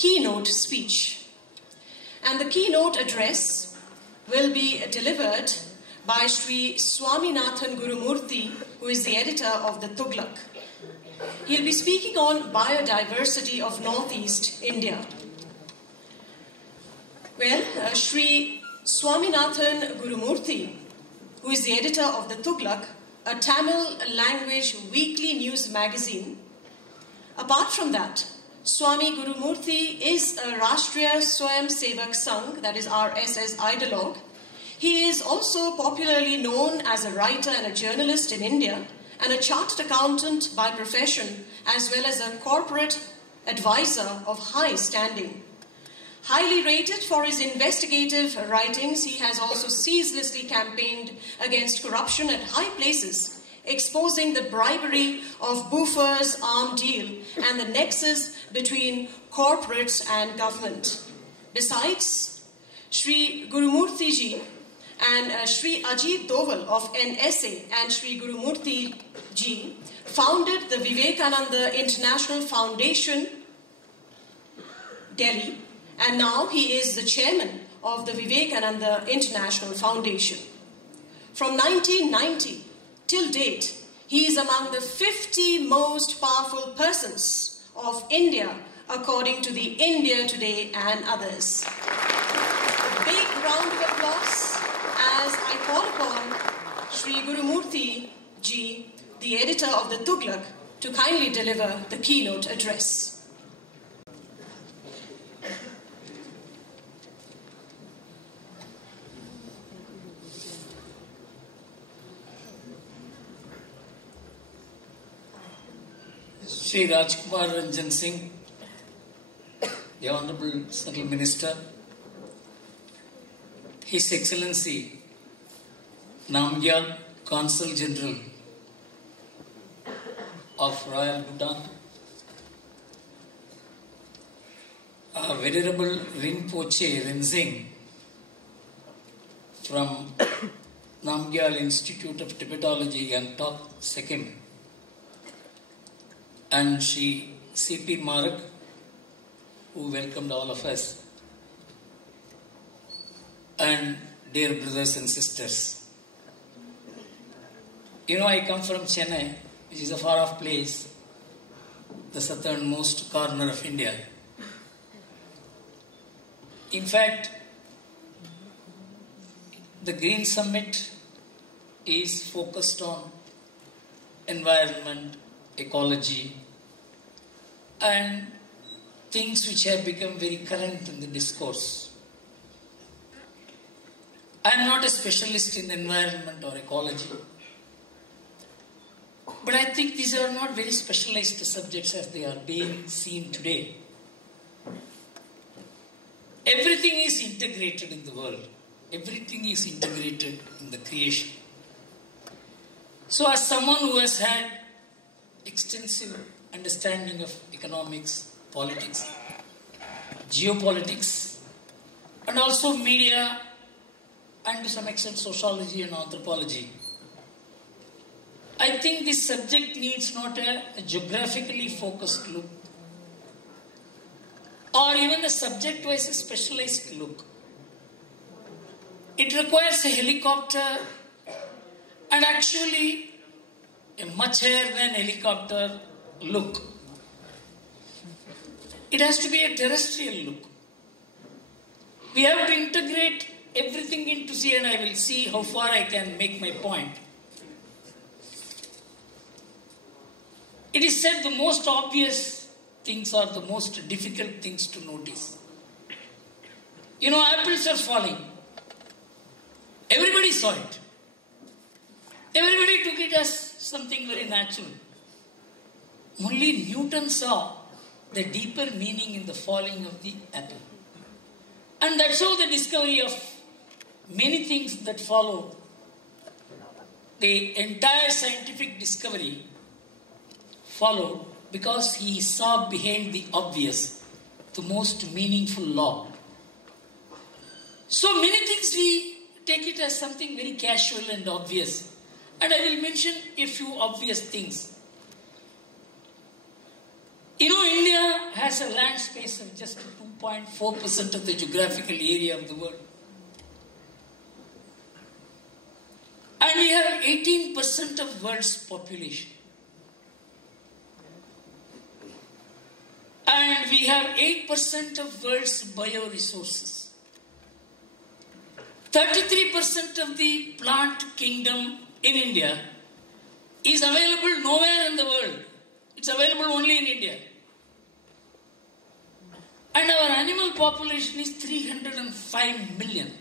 keynote speech. And the keynote address will be delivered by Shri Swaminathan Gurumurthy, who is the editor of the Tughlaq. He'll be speaking on biodiversity of Northeast India. Well, Shri Swaminathan Gurumurthy, who is the editor of the Tughlaq, a Tamil language weekly news magazine. Apart from that, Swami Gurumurthy is a Rashtriya Swayam Sevak Sangh, that is RSS ideologue. He is also popularly known as a writer and a journalist in India and a chartered accountant by profession, as well as a corporate advisor of high standing. Highly rated for his investigative writings, he has also ceaselessly campaigned against corruption at high places, exposing the bribery of Buffer's arm deal and the nexus between corporates and government. Besides, Shri Gurumurthy ji and Shri Ajit Doval of NSA and Shri Gurumurthy ji founded the Vivekananda International Foundation, Delhi, and now he is the chairman of the Vivekananda International Foundation. From 1990 till date, he is among the 50 most powerful persons of India, according to the India Today and others. A big round of applause as I call upon Shri Gurumurthy ji, the editor of the Tughlaq, to kindly deliver the keynote address. Shri Rajkumar Ranjan Singh, the Honorable Central Minister, His Excellency Namgyal Consul General of Royal Bhutan, Venerable Rinpoche Rinzing from Namgyal Institute of Tibetology, Gangtok, Sikkim, and Shri C.P. Marg, who welcomed all of us, and dear brothers and sisters. You know, I come from Chennai, which is a far-off place, the southernmost corner of India. In fact, the Green Summit is focused on environment, ecology, and things which have become very current in the discourse. I am not a specialist in environment or ecology, but I think these are not very specialized subjects as they are being seen today. Everything is integrated in the world. Everything is integrated in the creation. So as someone who has had extensive understanding of economics, politics, geopolitics, and also media, and to some extent sociology and anthropology, I think this subject needs not a geographically focused look or even a subject-wise specialized look. It requires a helicopter and actually a much higher than helicopter look. It has to be a terrestrial look. We have to integrate everything into see, and I will see how far I can make my point. It is said the most obvious things are the most difficult things to notice. You know, apples are falling. Everybody saw it. Everybody took it as something very natural. Only Newton saw the deeper meaning in the falling of the apple. And that's how the discovery of many things that followed, the entire scientific discovery followed because he saw behind the obvious the most meaningful law. So many things we take it as something very casual and obvious. And I will mention a few obvious things. India has a land space of just 2.4% of the geographical area of the world. And we have 18% of world's population. And we have 8% of world's bioresources. 33% of the plant kingdom in India is available nowhere in the world. It's available only in India. And our animal population is 305 million.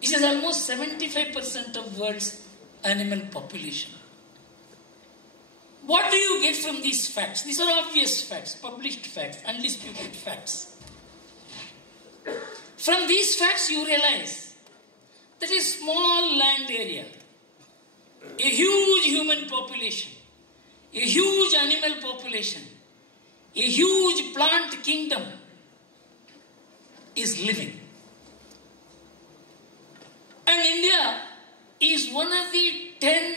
It is almost 75% of world's animal population. What do you get from these facts? These are obvious facts, published facts, undisputed facts. From these facts you realize that a small land area, a huge human population, a huge animal population, a huge plant kingdom is living. And India is one of the 10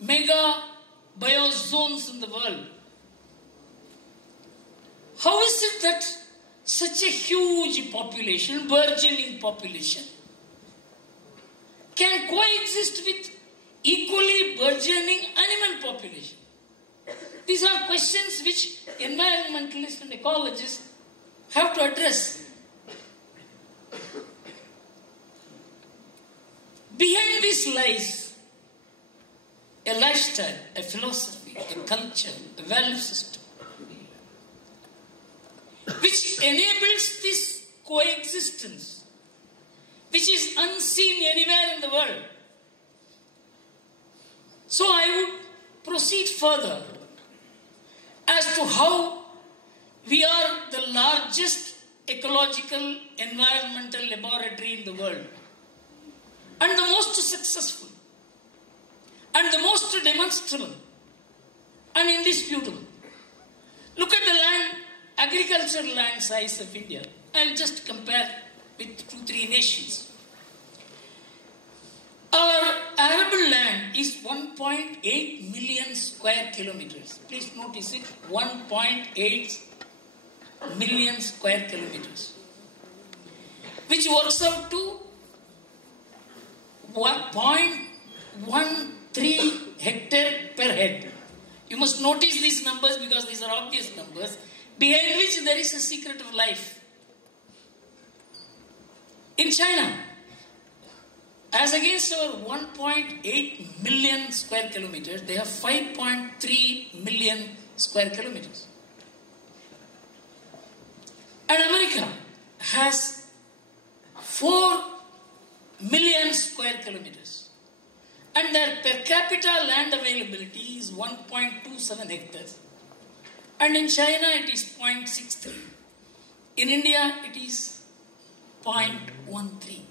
mega biozones in the world. How is it that such a huge population, burgeoning population, can coexist with equally burgeoning animal population? These are questions which environmentalists and ecologists have to address. Behind this lies a lifestyle, a philosophy, a culture, a value system, which enables this coexistence, which is unseen anywhere in the world. So I would proceed further as to how we are the largest ecological environmental laboratory in the world, and the most successful, and the most demonstrable, and indisputable. Look at the land, agricultural land size of India. I'll just compare with 2-3 nations. Our arable land is 1.8 million square kilometers. Please notice it, 1.8 million square kilometers, which works out to 1.13 hectare per head. You must notice these numbers because these are obvious numbers, behind which there is a secret of life. In China, as against our 1.8 million square kilometers, they have 5.3 million square kilometers. And America has 4 million square kilometers. And their per capita land availability is 1.27 hectares. And in China it is 0.63. In India it is 0.13.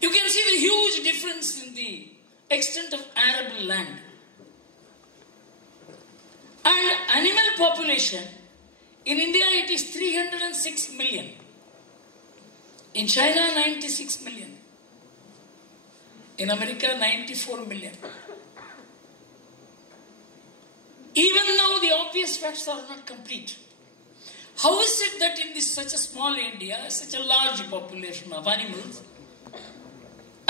You can see the huge difference in the extent of arable land. And animal population, in India it is 306 million. In China 96 million. In America 94 million. Even though the obvious facts are not complete, how is it that in this such a small India, such a large population of animals,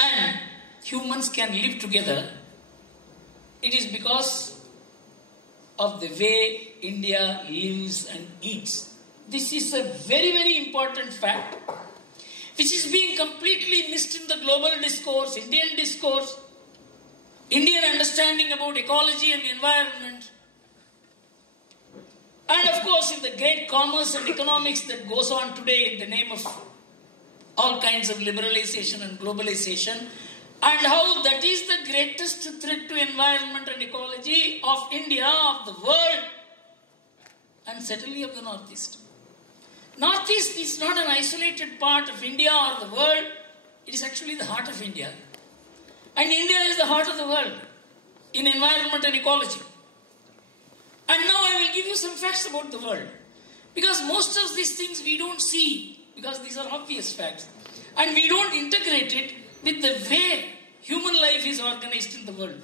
and humans can live together? It is because of the way India lives and eats. This is a very, very important fact, which is being completely missed in the global discourse, Indian discourse, Indian understanding about ecology and environment. And of course, in the great commerce and economics that goes on today in the name of all kinds of liberalization and globalization, and how that is the greatest threat to environment and ecology of India, of the world, and certainly of the Northeast. Northeast is not an isolated part of India or the world. It is actually the heart of India. And India is the heart of the world in environment and ecology. And now I will give you some facts about the world. Because most of these things we don't see, because these are obvious facts. And we don't integrate it with the way human life is organized in the world.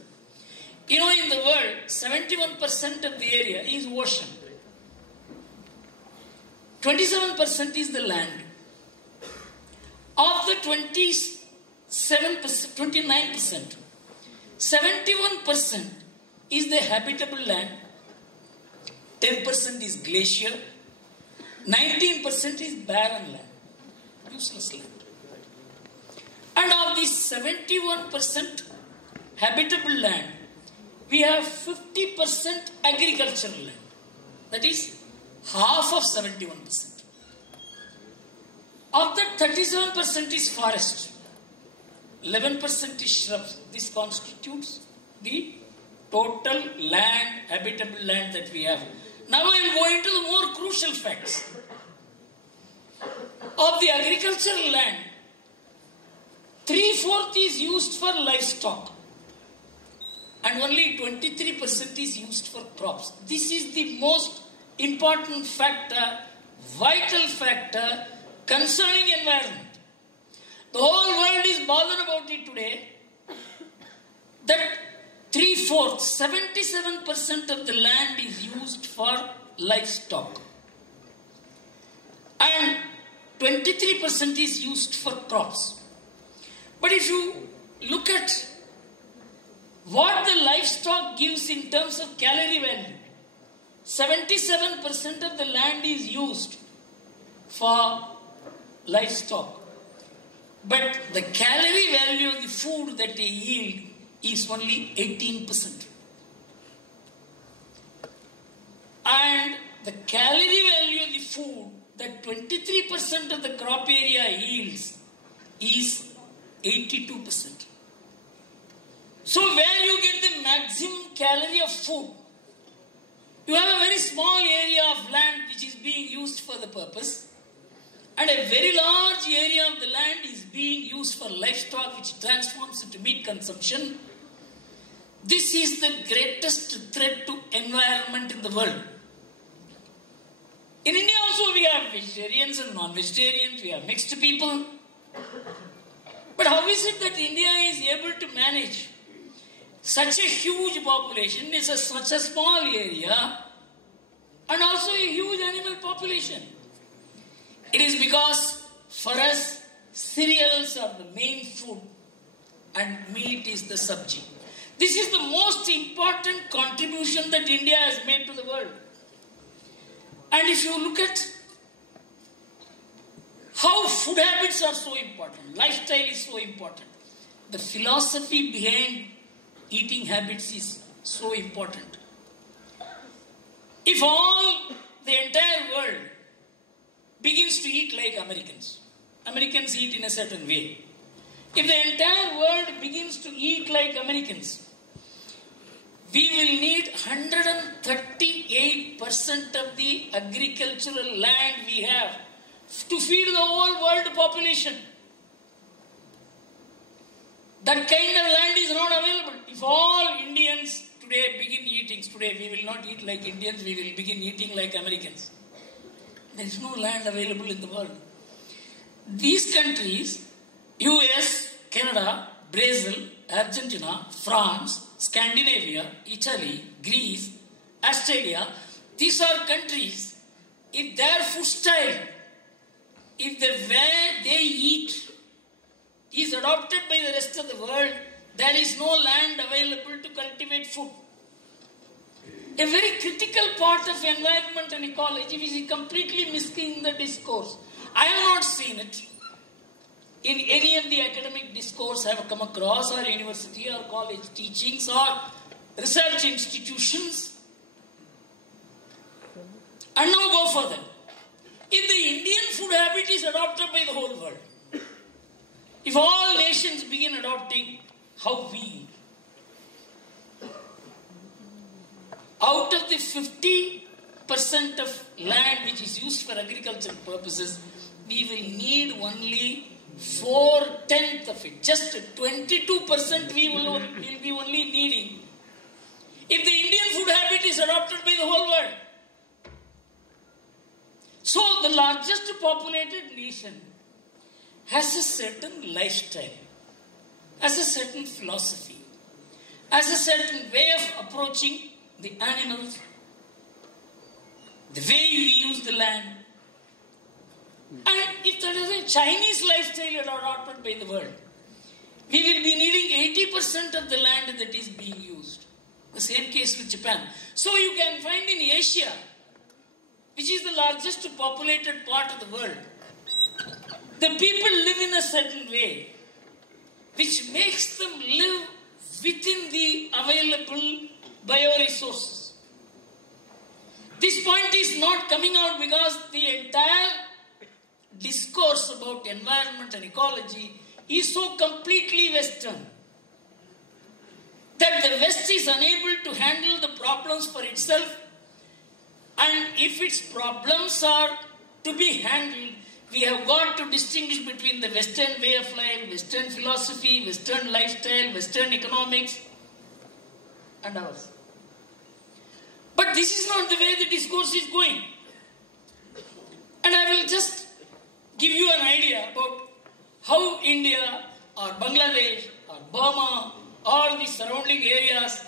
You know, in the world, 71% of the area is ocean. 27% is the land. Of the 29%, 71% is the habitable land, 10% is glacier, 19% is barren land, useless land. And of this 71% habitable land, we have 50% agricultural land. That is half of 71%. Of that, 37% is forest, 11% is shrubs. This constitutes the total land, habitable land that we have. Now I am going to the more crucial facts. Of the agricultural land, 3/4 is used for livestock and only 23% is used for crops. This is the most important factor, vital factor concerning environment. The whole world is bothered about it today. That 3/4, 77% of the land is used for livestock and 23% is used for crops. But if you look at what the livestock gives in terms of calorie value, 77% of the land is used for livestock. But the calorie value of the food that they yield is only 18%. And the calorie value of the food that 23% of the crop area yields is 82%. So where you get the maximum calorie of food, you have a very small area of land which is being used for the purpose, and a very large area of the land is being used for livestock, which transforms into meat consumption. This is the greatest threat to environment in the world. In India also we have vegetarians and non-vegetarians, we have mixed people. But how is it that India is able to manage such a huge population in such a small area and also a huge animal population? It is because for us cereals are the main food and meat is the sabji. This is the most important contribution that India has made to the world. And if you look at how food habits are so important, lifestyle is so important, the philosophy behind eating habits is so important. If all the entire world begins to eat like Americans, Americans eat in a certain way. If the entire world begins to eat like Americans, we will need 138% of the agricultural land we have to feed the whole world population. That kind of land is not available. If all Indians today begin eating, today we will not eat like Indians, we will begin eating like Americans. There is no land available in the world. These countries, US, Canada, Brazil, Argentina, France, Scandinavia, Italy, Greece, Australia, these are countries, if their food style, if the way they eat is adopted by the rest of the world, there is no land available to cultivate food. A very critical part of environment and ecology is completely missing in the discourse. I have not seen it in any of the academic discourse I have come across, or university or college teachings or research institutions. And now go further. If the Indian food habit is adopted by the whole world, if all nations begin adopting how we eat, out of the 50% of land which is used for agricultural purposes, we will need only 4/10 of it. Just 22% we will be only needing if the Indian food habit is adopted by the whole world. So the largest populated nation has a certain lifestyle, has a certain philosophy. has a certain way of approaching the animals, the way we use the land. And if there is a Chinese lifestyle adopted by the world, we will be needing 80% of the land that is being used. The same case with Japan. So you can find in Asia, which is the largest populated part of the world, the people live in a certain way, which makes them live within the available bioresources. This point is not coming out because the entire discourse about environment and ecology is so completely Western that the West is unable to handle the problems for itself, and if its problems are to be handled, we have got to distinguish between the Western way of life, Western philosophy, Western lifestyle, Western economics, and ours. But this is not the way the discourse is going. And I will just give you an idea about how India or Bangladesh or Burma or the surrounding areas,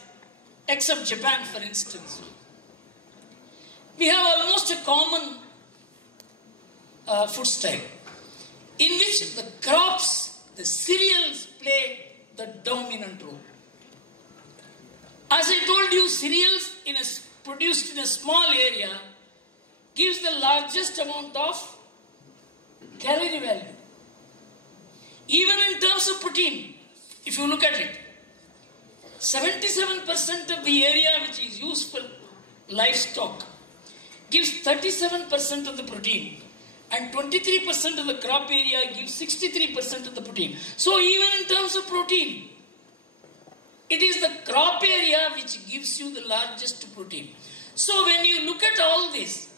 except Japan for instance, we have almost a common food style in which the crops, the cereals play the dominant role. As I told you, cereals produced in a small area gives the largest amount of calorie value. Even in terms of protein, if you look at it, 77% of the area which is used for livestock gives 37% of the protein, and 23% of the crop area gives 63% of the protein. So even in terms of protein, it is the crop area which gives you the largest protein. So when you look at all this,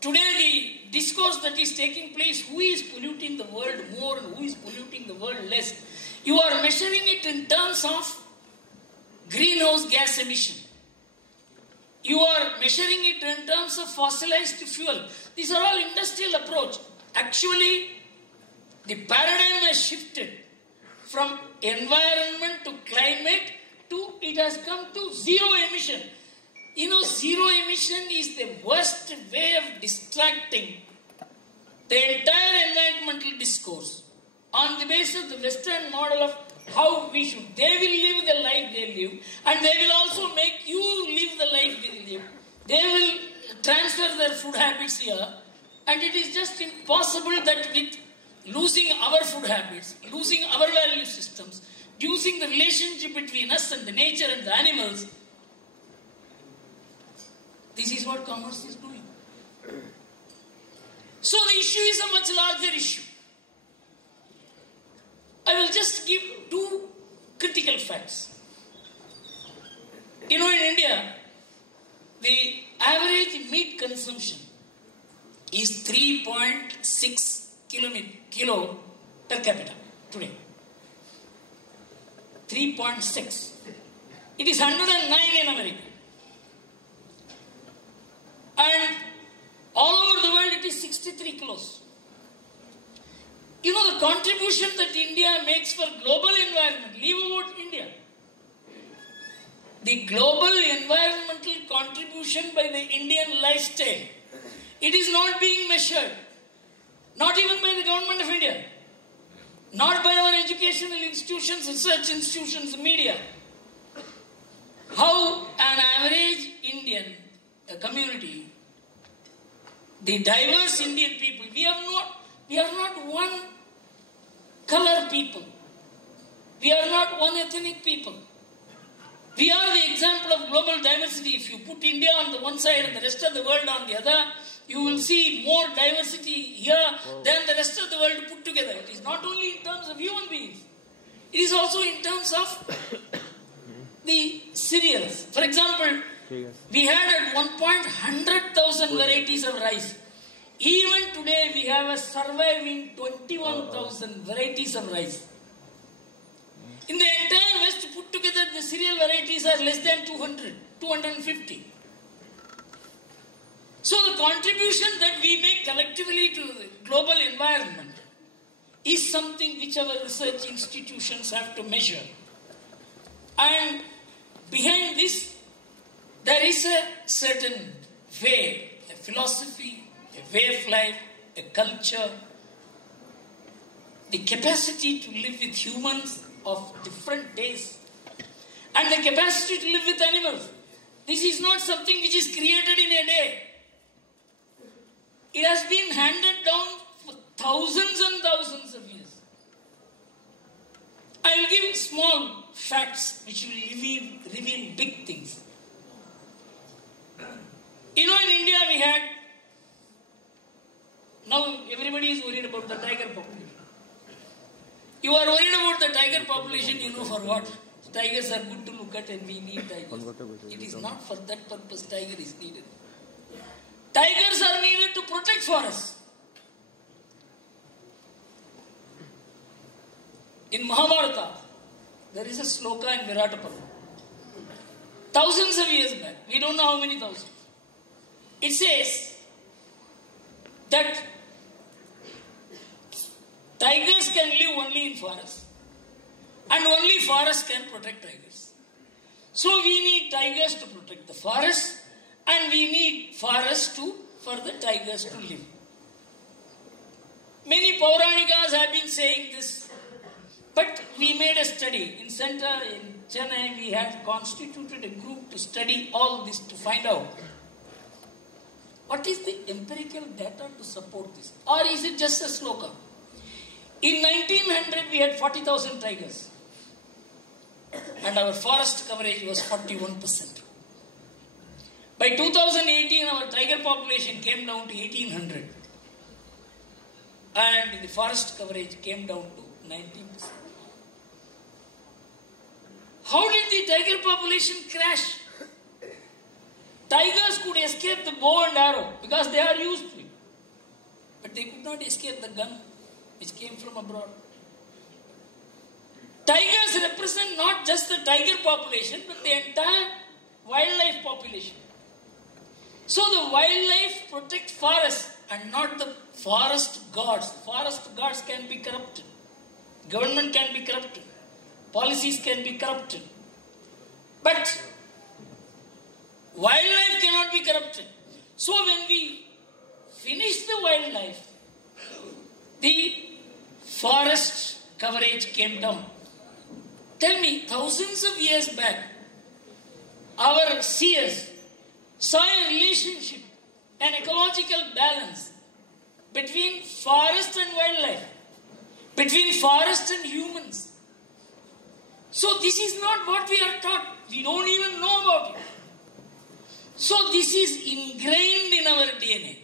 today the discourse that is taking place, who is polluting the world more and who is polluting the world less, you are measuring it in terms of greenhouse gas emission. You are measuring it in terms of fossilized fuel. These are all industrial approach. Actually, the paradigm has shifted from environment to climate to it has come to zero emission. You know, zero emission is the worst way of distracting the entire environmental discourse on the basis of the Western model of how we should. They will live the life they live, and they will also make you live the life they live. They will transfer their food habits here, and it is just impossible that with losing our food habits, losing our value systems, losing the relationship between us and the nature and the animals, this is what commerce is doing. So the issue is a much larger issue. I will just give two critical facts. You know, in India, the average meat consumption is 3.6 kilo per capita today. 3.6. It is 109 in America. And all over the world it is 63 kilos. You know, the contribution that India makes for global environment, leave about India. The global environmental contribution by the Indian lifestyle, it is not being measured. Not even by the government of India. Not by our educational institutions, research institutions, media. How an average Indian community, the diverse Indian people, we are not one color people. We are not one ethnic people. We are the example of global diversity. If you put India on the one side and the rest of the world on the other, you will see more diversity here than the rest of the world put together. It is not only in terms of human beings. It is also in terms of the cereals. For example, we had at one point 100,000 varieties of rice. Even today we have a surviving 21,000 varieties of rice. In the entire West put together, the cereal varieties are less than 200, 250. So the contribution that we make collectively to the global environment is something which our research institutions have to measure. And behind this, there is a certain way, a philosophy, a way of life, a culture, the capacity to live with humans of different tastes, and the capacity to live with animals. This is not something which is created in a day. It has been handed down for thousands and thousands of years. I will give small facts which will reveal big things. You know, in India we had, now everybody is worried about the tiger population. You are worried about the tiger population, you know for what? Tigers are good to look at and we need tigers. It is not for that purpose tiger is needed. Tigers are needed to protect forests. In Mahabharata, there is a sloka in Viratapala. Thousands of years back, we don't know how many thousands. It says that tigers can live only in forests. And only forests can protect tigers. So we need tigers to protect the forest, and we need forests for the tigers to live. Many Pauranikas have been saying this, but we made a study. In center, in Chennai, we had constituted a group to study all this to find out what is the empirical data to support this, or is it just a sloka? In 1900, we had 40,000 tigers. And our forest coverage was 41%. By 2018, our tiger population came down to 1800. And the forest coverage came down to 19%. How did the tiger population crash? Tigers could escape the bow and arrow because they are used to it. But they could not escape the gun which came from abroad. Tigers represent not just the tiger population, but the entire wildlife population. So the wildlife protect forests and not the forest gods. Forest gods can be corrupted. Government can be corrupted. Policies can be corrupted. But wildlife cannot be corrupted. So when we finish the wildlife, the forest coverage came down. Tell me, thousands of years back, our seers saw a relationship, an ecological balance between forest and wildlife, between forest and humans. So this is not what we are taught. We don't even know about it. So this is ingrained in our DNA.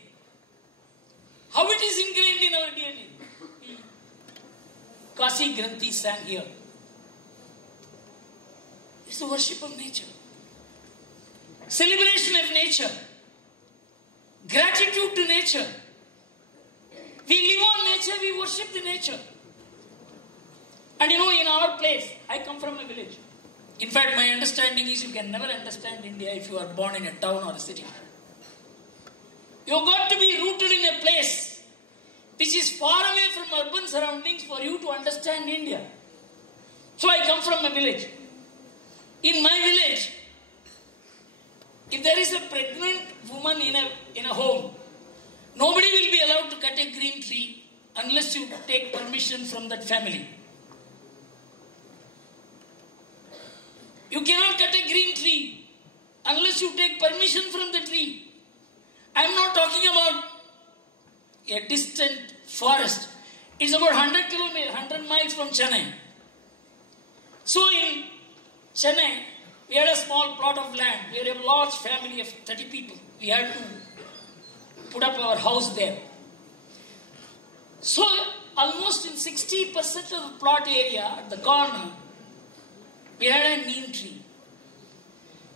How it is ingrained in our DNA? Kasi Granthi sang here. It's the worship of nature. Celebration of nature. Gratitude to nature. We live on nature, we worship the nature. And you know, in our place, I come from a village. In fact, my understanding is you can never understand India if you are born in a town or a city. You've got to be rooted in a place which is far away from urban surroundings for you to understand India. So I come from a village. In my village, if there is a pregnant woman in a home, nobody will be allowed to cut a green tree unless you take permission from that family. You cannot cut a green tree unless you take permission from the tree. I am not talking about a distant forest. It's about 100 miles from Chennai. So in Chennai, we had a small plot of land. We had a large family of 30 people. We had to put up our house there. So almost in 60% of the plot area at the corner, we had a neem tree.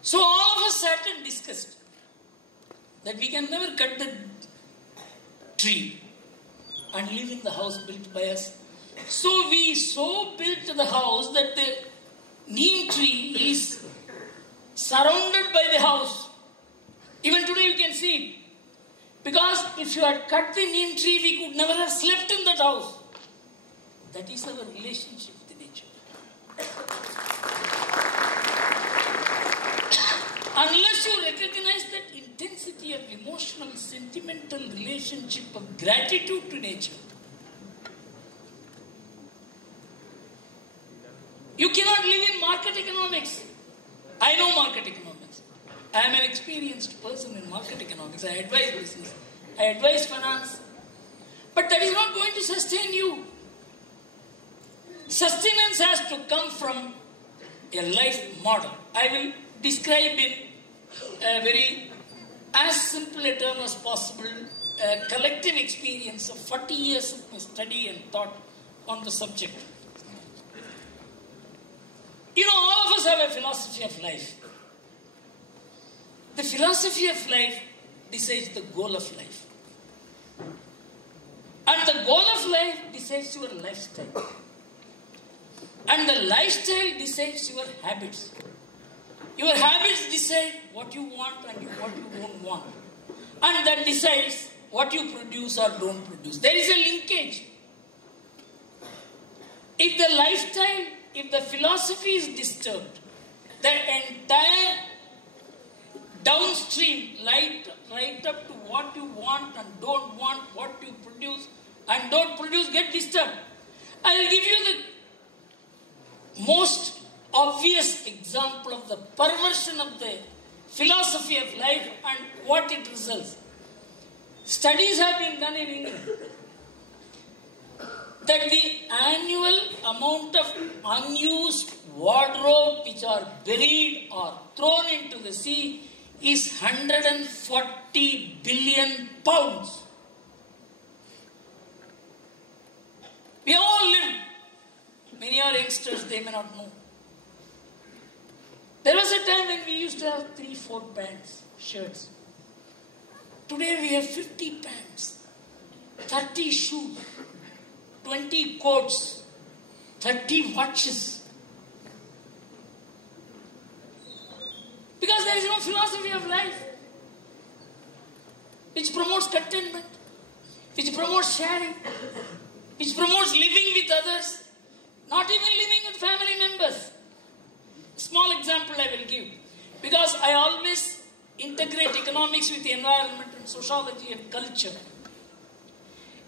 So all of us sat and discussed that we can never cut the tree and live in the house built by us. So we so built the house that the neem tree is surrounded by the house. Even today you can see it. Because if you had cut the neem tree, we could never have slept in that house. That is our relationship with nature. unless you recognize that intensity of emotional, sentimental relationship of gratitude to nature, you cannot live in market economics. I know market economics. I am an experienced person in market economics. I advise business. I advise finance. But that is not going to sustain you. Sustenance has to come from a life model. I will describe in a very as simple a term as possible, a collective experience of 40 years of my study and thought on the subject. You know, all of us have a philosophy of life. The philosophy of life decides the goal of life. And the goal of life decides your lifestyle. And the lifestyle decides your habits. Your habits decide what you want and what you don't want. And that decides what you produce or don't produce. There is a linkage. If the lifestyle, if the philosophy is disturbed, the entire downstream, right up to what you want and don't want, what you produce and don't produce, get disturbed. I will give you the most obvious example of the perversion of the philosophy of life and what it results. Studies have been done in England that the annual amount of unused wardrobe which are buried or thrown into the sea is 140 billion pounds. We all live. Many are youngsters, they may not know. There was a time when we used to have 3-4 pants, shirts. Today we have 50 pants, 30 shoes, 20 coats, 30 watches. Because there is no philosophy of life which promotes contentment, which promotes sharing, which promotes living with others, not even living with family members. Small example I will give. Because I always integrate economics with the environment and sociology and culture.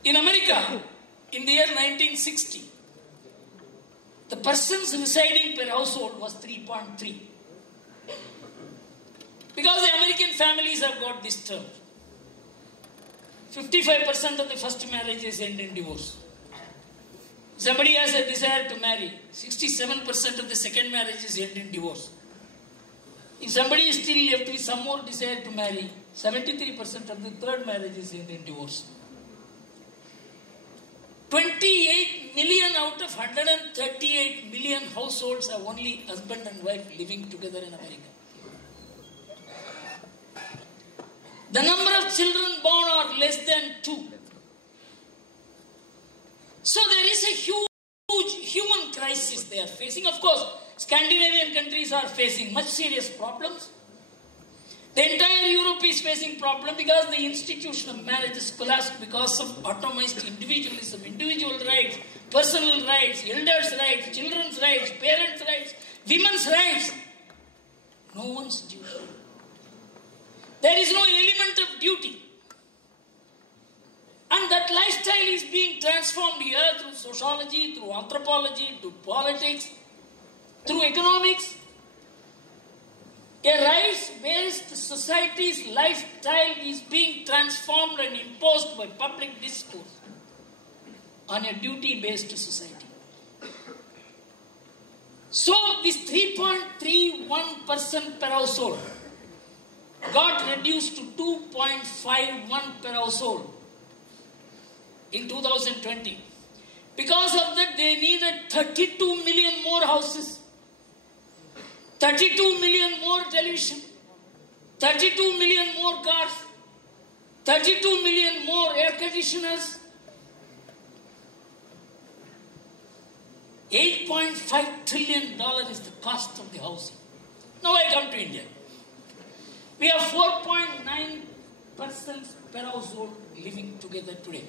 In America, in the year 1960, the persons residing per household was 3.3. Because the American families have got disturbed. 55% of the first marriages end in divorce. Somebody has a desire to marry, 67% of the second marriages end in divorce. If somebody is still left with some more desire to marry, 73% of the third marriages end in divorce. 28 million out of 138 million households have only husband and wife living together in America. The number of children born are less than 2. So there is a huge human crisis they are facing. Of course, Scandinavian countries are facing much serious problems. The entire Europe is facing problems because the institution of marriage has collapsed because of atomized individualism, individual rights, personal rights, elders' rights, children's rights, parents' rights, women's rights. No one's duty. There is no element of duty. And that lifestyle is being transformed here through sociology, through anthropology, through politics, through economics. A rights-based society's lifestyle is being transformed and imposed by public discourse on a duty-based society. So this 3.31% per household got reduced to 2.51 per household in 2020. Because of that, they needed 32 million more houses, 32 million more television, 32 million more cars, 32 million more air conditioners, $8.5 trillion is the cost of the housing. Now I come to India. We have 4.9 persons per household living together today.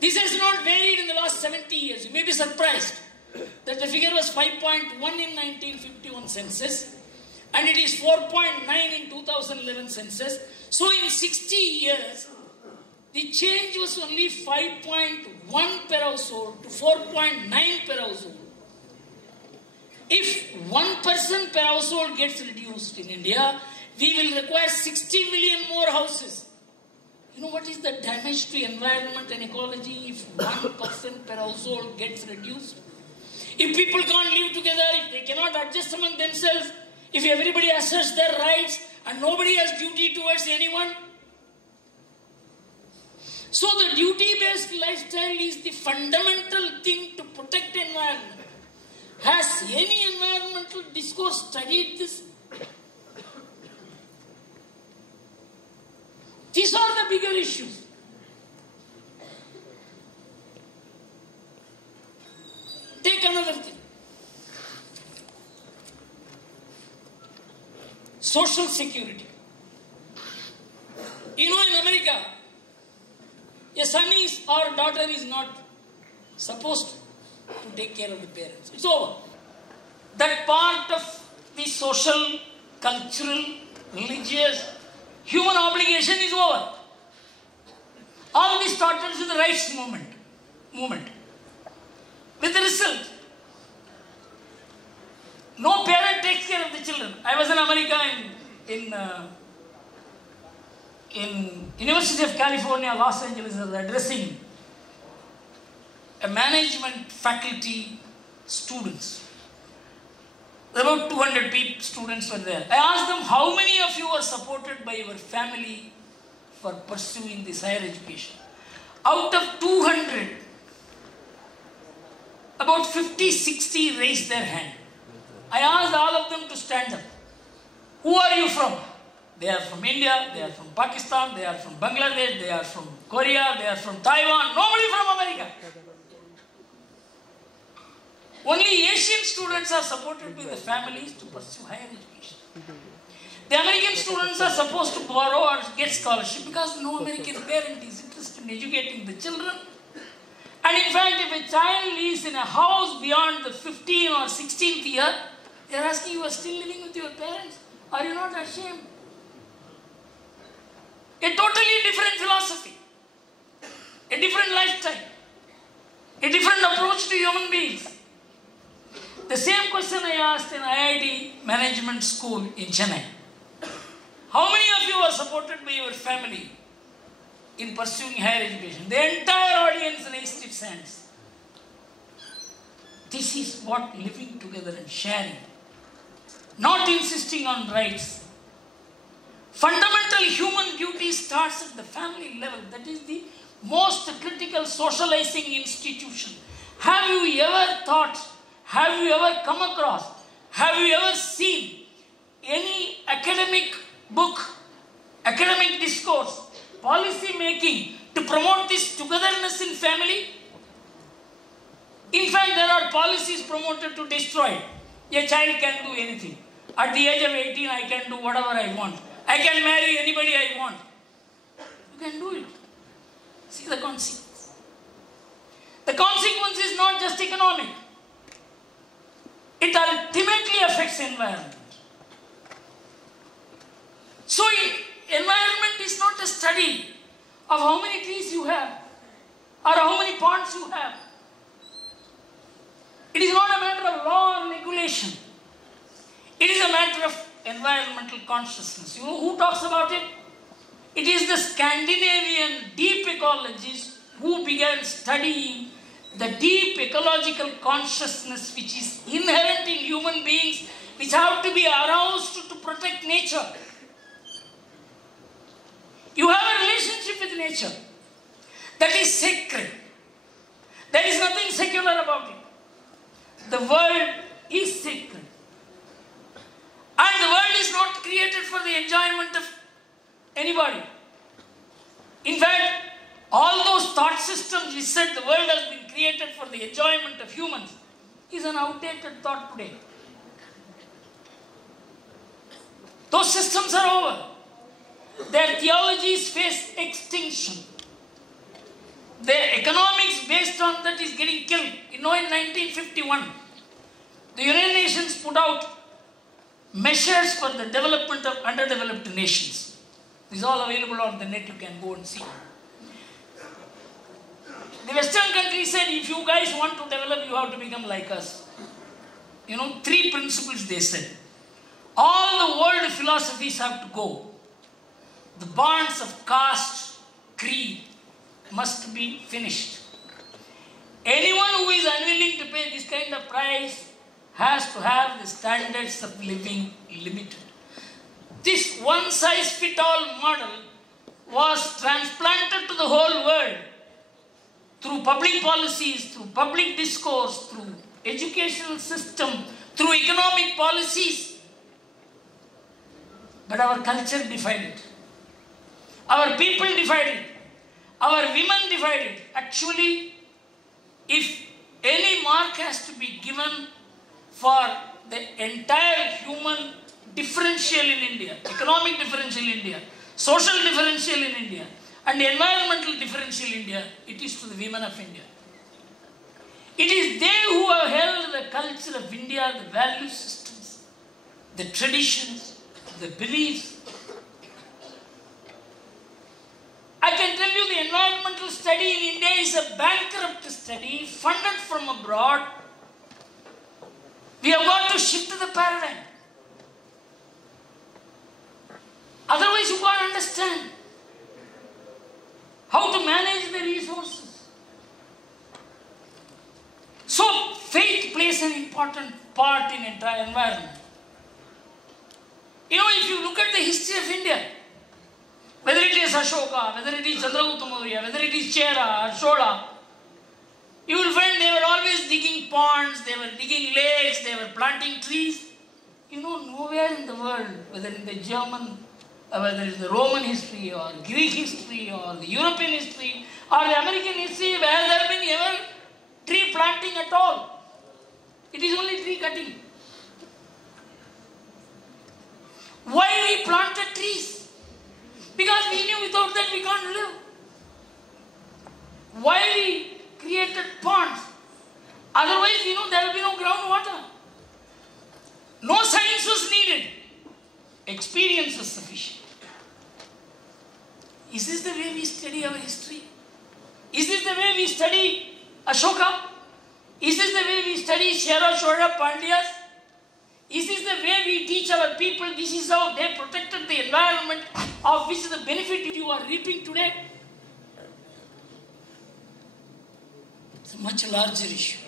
This has not varied in the last 70 years. You may be surprised that the figure was 5.1 in 1951 census. and it is 4.9 in 2011 census. So in 60 years, the change was only 5.1 per household to 4.9 per household. If 1 person per household gets reduced in India, we will require 60 million more houses. You know what is the damage to environment and ecology if 1 person per household gets reduced? If people can't live together, if they cannot adjust among themselves, if everybody asserts their rights and nobody has duty towards anyone. So the duty-based lifestyle is the fundamental thing to protect environment. Has any environmental discourse studied this? These are the bigger issues. Take another thing. Social security. You know, in America, a son is or daughter is not supposed to take care of the parents. It's over. That part of the social, cultural, religious, human obligation is over. All this started with the rights movement. With the result, no parent takes care of the children. I was in America in University of California, Los Angeles, addressing a management faculty students. About 200 students were there. I asked them, how many of you are supported by your family for pursuing this higher education? Out of 200, about 50, 60 raised their hand. I asked all of them to stand up. Who are you from? They are from India, they are from Pakistan, they are from Bangladesh, they are from Korea, they are from Taiwan. Nobody from America. Only Asian students are supported by the families to pursue higher education. The American students are supposed to borrow or get scholarship because no American parent is interested in educating the children. And in fact, if a child is in a house beyond the 15th or 16th year, they are asking, you are still living with your parents? Are you not ashamed? A totally different philosophy, a different lifestyle, a different approach to human beings. The same question I asked in IIT Management School in Chennai. How many of you are supported by your family in pursuing higher education? The entire audience raised its hands. This is what living together and sharing, not insisting on rights. Fundamental human duty starts at the family level. That is the most critical socializing institution. Have you ever thought, have you ever come across, have you ever seen any academic book, academic discourse, policy making to promote this togetherness in family? In fact, there are policies promoted to destroy it. A child can do anything. At the age of 18, I can do whatever I want. I can marry anybody I want. You can do it. See the consequence. The consequence is not just economic. It ultimately affects environment. So environment is not a study of how many trees you have or how many ponds you have. It is not a matter of law or regulation. It is a matter of environmental consciousness. You know who talks about it? It is the Scandinavian deep ecologists who began studying the deep ecological consciousness which is inherent in human beings, which have to be aroused to protect nature. You have a relationship with nature that is sacred. There is nothing secular about it. The world is sacred. And the world is not created for the enjoyment of anybody. In fact, all those thought systems which said the world has been created for the enjoyment of humans is an outdated thought today. Those systems are over. Their theologies face extinction. Their economics based on that is getting killed. You know, in 1951, the United Nations put out measures for the development of underdeveloped nations. This is all available on the net, you can go and see. The Western countries said, if you guys want to develop, you have to become like us. 3 principles they said. All the world philosophies have to go. The bonds of caste, creed must be finished. Anyone who is unwilling to pay this kind of price has to have the standards of living limited. This one-size-fits-all model was transplanted to the whole world through public policies, through public discourse, through educational system, through economic policies. But our culture divided. Our people divided. Our women divided. Actually, if any mark has to be given for the entire human differential in India, economic differential in India, social differential in India, and environmental differential in India, it is to the women of India. It is they who have held the culture of India, the value systems, the traditions, the beliefs. I can tell you the environmental study in India is a bankrupt study funded from abroad. We have got to shift the paradigm. Otherwise, you can't understand how to manage the resources. So, faith plays an important part in entire environment. If you look at the history of India, whether it is Ashoka, whether it is Chandragupta Maurya, whether it is Chera or Chola, you will find they were always digging ponds, they were digging lakes, they were planting trees. Nowhere in the world, whether in the German, whether it's the Roman history or Greek history or the European history or the American history, has there been ever tree planting at all? It is only tree cutting. Why we planted trees? Because we knew without that we can't live. Why we created ponds? Otherwise, there will be no groundwater. No science was needed. Experience was sufficient. Is this the way we study our history? Is this the way we study Ashoka? Is this the way we study Chera, Chola, Pandyas? Is this the way we teach our people? This is how they protected the environment of which the benefit you are reaping today. It's a much larger issue.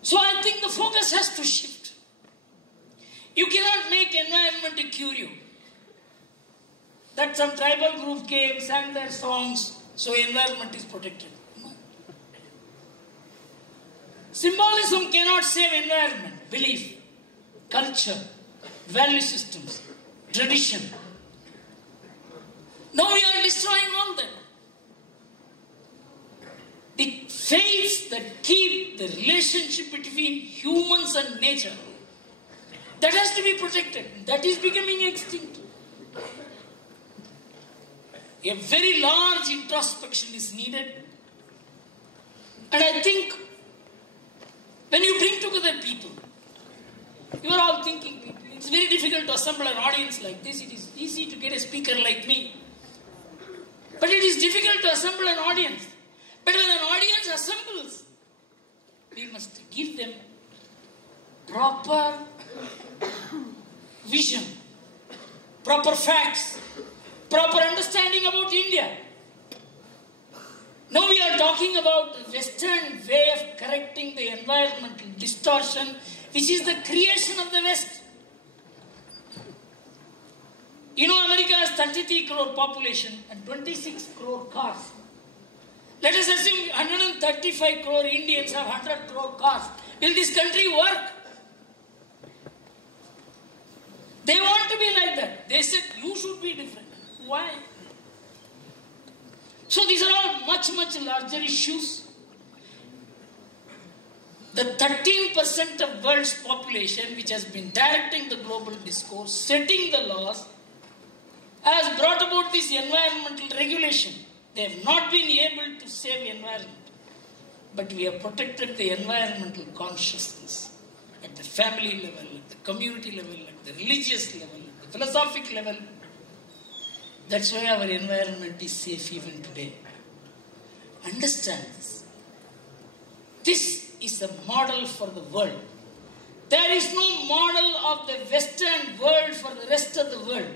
So I think the focus has to shift. You cannot make environment to cure you. That some tribal group came, sang their songs, so environment is protected. No. Symbolism cannot save environment. Belief, culture, value systems, tradition. Now we are destroying all that. The faiths that keep the relationship between humans and nature, that has to be protected. That is becoming extinct. A very large introspection is needed. And I think when you bring together people, you are all thinking, it's very difficult to assemble an audience like this. It is easy to get a speaker like me. But it is difficult to assemble an audience. But when an audience assembles, we must give them proper vision, proper facts, proper understanding about India. Now we are talking about the Western way of correcting the environmental distortion, which is the creation of the West. America has 33 crore population and 26 crore cars. Let us assume 135 crore Indians have 100 crore cars. Will this country work? They want to be like that. They said, you should be different. Why? So these are all much, much larger issues. The 13% of world's population, which has been directing the global discourse, setting the laws, has brought about this environmental regulation. They have not been able to save the environment. But we have protected the environmental consciousness. at the family level, at the community level, at the religious level, at the philosophic level. That's why our environment is safe even today. Understand this. This is a model for the world. There is no model of the Western world for the rest of the world.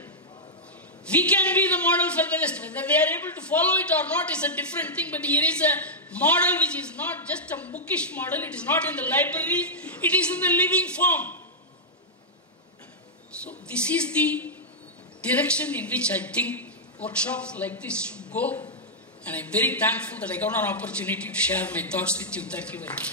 We can be the model for the West. Whether they are able to follow it or not is a different thing, but here is a model which is not just a bookish model, it is not in the libraries, it is in the living form. So this is the direction in which I think workshops like this should go, and I'm very thankful that I got an opportunity to share my thoughts with you. Thank you very much.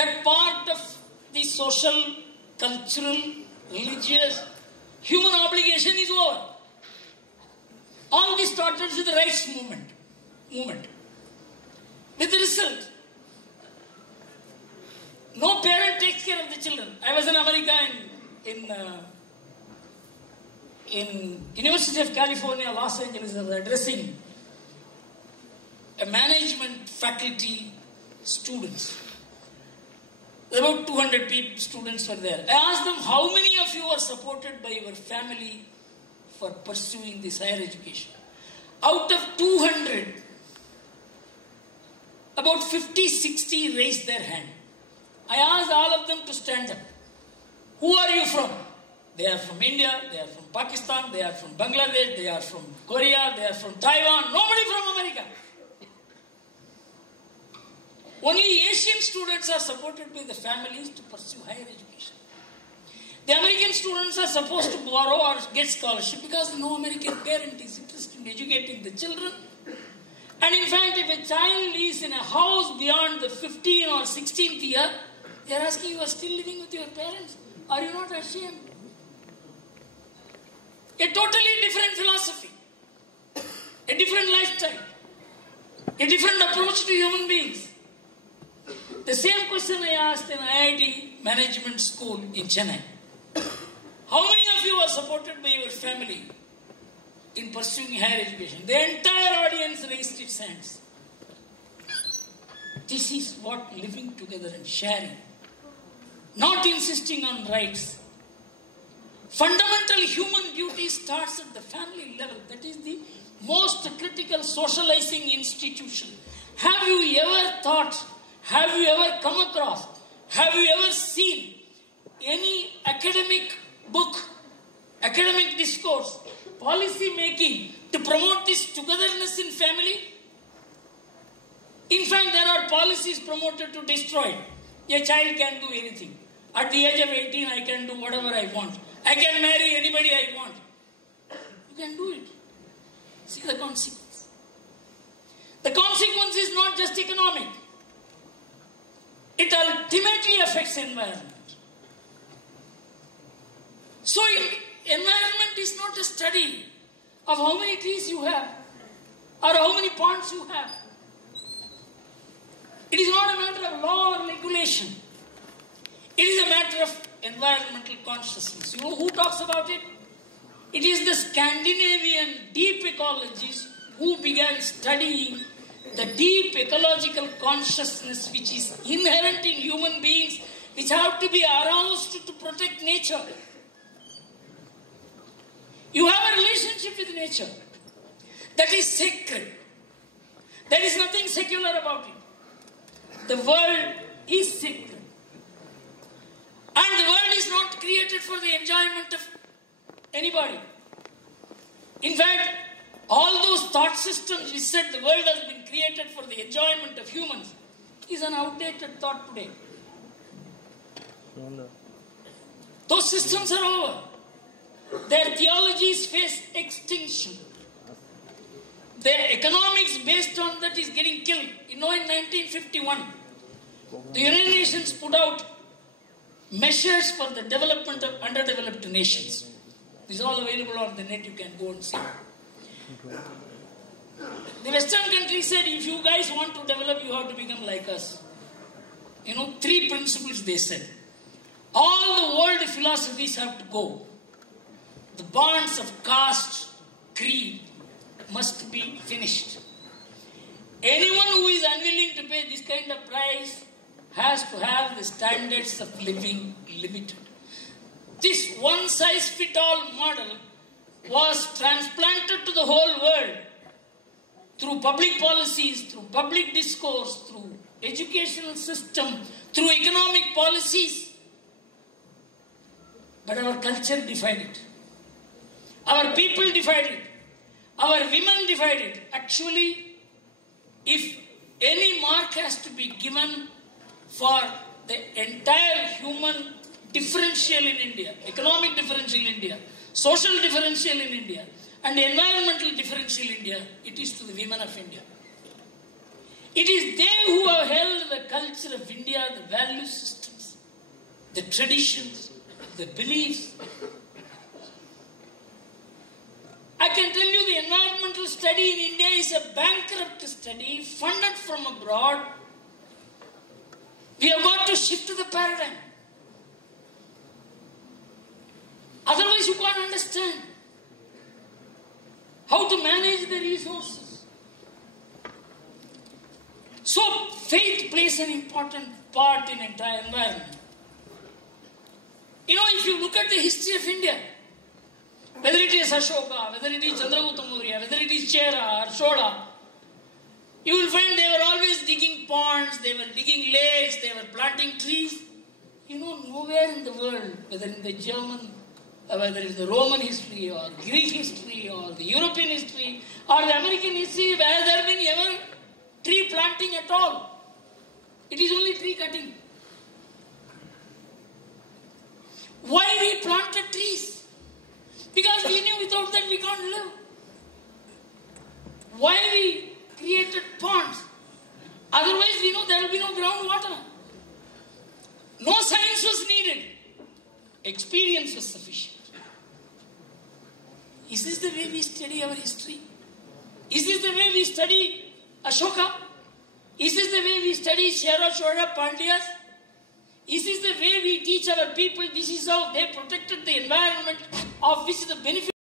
that part of the social, cultural, religious, human obligation is over. All this started with the rights movement. With the result, no parent takes care of the children. I was in America in University of California, Los Angeles. I was addressing a management faculty students. About 200 students were there. I asked them, how many of you are supported by your family for pursuing this higher education? Out of 200, about 50, 60 raised their hand. I asked all of them to stand up. Who are you from? They are from India, they are from Pakistan, they are from Bangladesh, they are from Korea, they are from Taiwan. Nobody from America. Only Asian students are supported by the families to pursue higher education. The American students are supposed to borrow or get scholarship because no American parent is interested in educating the children. And in fact, if a child is in a house beyond the 15th or 16th year, they are asking, you are still living with your parents? Are you not ashamed? A totally different philosophy, a different lifestyle, a different approach to human beings. The same question I asked in IIT Management School in Chennai. How many of you are supported by your family in pursuing higher education? The entire audience raised its hands. This is what living together and sharing, not insisting on rights. Fundamental human duty starts at the family level. That is the most critical socializing institution. Have you ever thought, have you ever come across, have you ever seen any academic book, academic discourse, policy making to promote this togetherness in family? In fact, there are policies promoted to destroy it. A child can do anything. At the age of 18, I can do whatever I want. I can marry anybody I want. You can do it. See the consequence. The consequence is not just economic. It ultimately affects environment. So environment is not a study of how many trees you have or how many ponds you have. It is not a matter of law or regulation. It is a matter of environmental consciousness. You know who talks about it? It is the Scandinavian deep ecologists who began studying the deep ecological consciousness which is inherent in human beings, which have to be aroused to protect nature. You have a relationship with nature that is sacred. There is nothing secular about it. The world is sacred. And the world is not created for the enjoyment of anybody. In fact, all those thought systems which said the world has been created for the enjoyment of humans is an outdated thought today. Those systems are over. Their theologies face extinction. Their economics based on that is getting killed. You know, in 1951, the United Nations put out measures for the development of underdeveloped nations. This is all available on the net, you can go and see. The Western countries said, if you guys want to develop, you have to become like us. You know, 3 principles they said. All the world philosophies have to go. The bonds of caste, creed must be finished. Anyone who is unwilling to pay this kind of price has to have the standards of living limited. This one-size-fits-all model was transplanted to the whole world through public policies, through public discourse, through educational system, through economic policies. But our culture divided. Our people divided. Our women divided. Actually, if any mark has to be given for the entire human differential in India, economic differential in India, social differential in India, and environmental differential in India, it is to the women of India. It is they who have held the culture of India, the value systems, the traditions, the beliefs. I can tell you the environmental study in India is a bankrupt study funded from abroad. We have got to shift the paradigm. Otherwise you can't understand how to manage the resources. So faith plays an important part in entire environment. You know, if you look at the history of India, whether it is Ashoka, whether it is Chandragupta Maurya, whether it is Chera or Chola, you will find they were always digging ponds, they were digging lakes, they were planting trees. You know, nowhere in the world, whether in the German, whether in the Roman history or Greek history or the European history or the American history, has there been ever tree planting at all. It is only tree cutting. Why we planted trees? Because we knew without that we can't live. Why we created ponds? Otherwise we know there will be no groundwater. No science was needed. Experience was sufficient. Is this the way we study our history? Is this the way we study Ashoka? Is this the way we study Chera, Chola, Pandyas? Is this the way we teach our people? This is how they protected the environment of which the benefit